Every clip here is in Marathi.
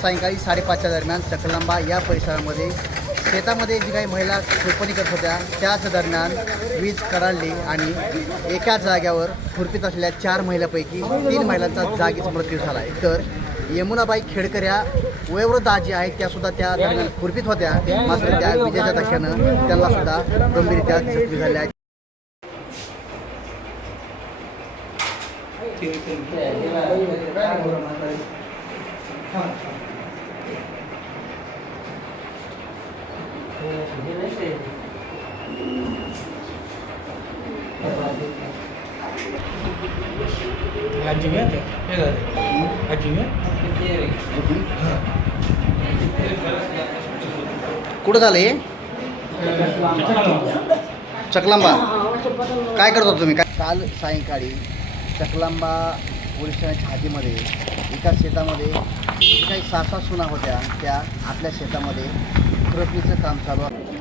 सायंकाळी साडेपाचच्या दरम्यान चकलांबा या परिसरामध्ये शेतामध्ये जी काही महिला खुरपणी करत होत्या त्याच दरम्यान वीज कडाडली आणि एका जाग्यावर खुरपीत असलेल्या चार महिलांपैकी तीन महिलांचा जागीच मृत्यू झाला आहे. तर यमुनाबाई खेडकर या वयोवृद्ध आजी आहेत त्यासुद्धा त्या दरम्यान खुरपीत होत्या. मात्र त्या विजेच्या धक्क्यानं त्यांनासुद्धा गंभीररित्या जखमी झाल्या आहेत. आजी में थे हे आजी में कुठं झालं हे? चकलांबा. काय करत होता तुम्ही? काय काल सायंकाळी चकलांबा पोलीस स्टेशनच्या हातीमध्ये एका शेतामध्ये काही सासा सुना होत्या त्या आपल्या शेतामध्ये खुरपणीचं काम चालू आहे.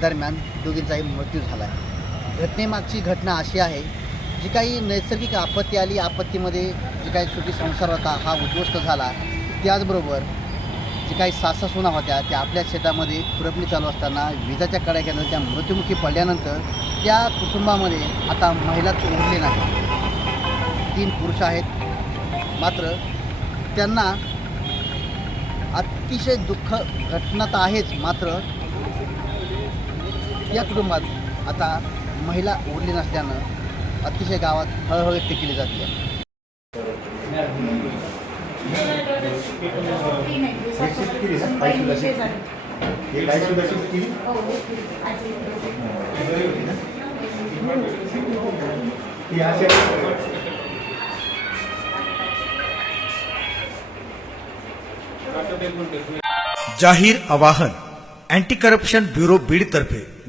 दरम्यान दोघींचाही मृत्यू झाला आहे घटनेमागची घटना अशी आहे जी काही नैसर्गिक आपत्ती आली आपत्तीमध्ये जी काही सुखी संसार होता हा उद्ध्वस्त झाला. त्याचबरोबर जी काही सासा सुना होत्या त्या आपल्या शेतामध्ये खुरपणी चालू असताना विजाच्या कडाक्यानं त्या मृत्युमुखी पडल्यानंतर त्या कुटुंबामध्ये आता महिलाच उरली नाही तीन पुरुष आहेत. मात्र त्यांना अतिशय दुःख घटना तर आहेच मात्र या कुटुंबात आता महिला उरली नसल्यानं अतिशय गावात हळहळ व्यक्त केली जाते. जाहीर आवाहन अँटी करप्शन ब्युरो बीडतर्फे.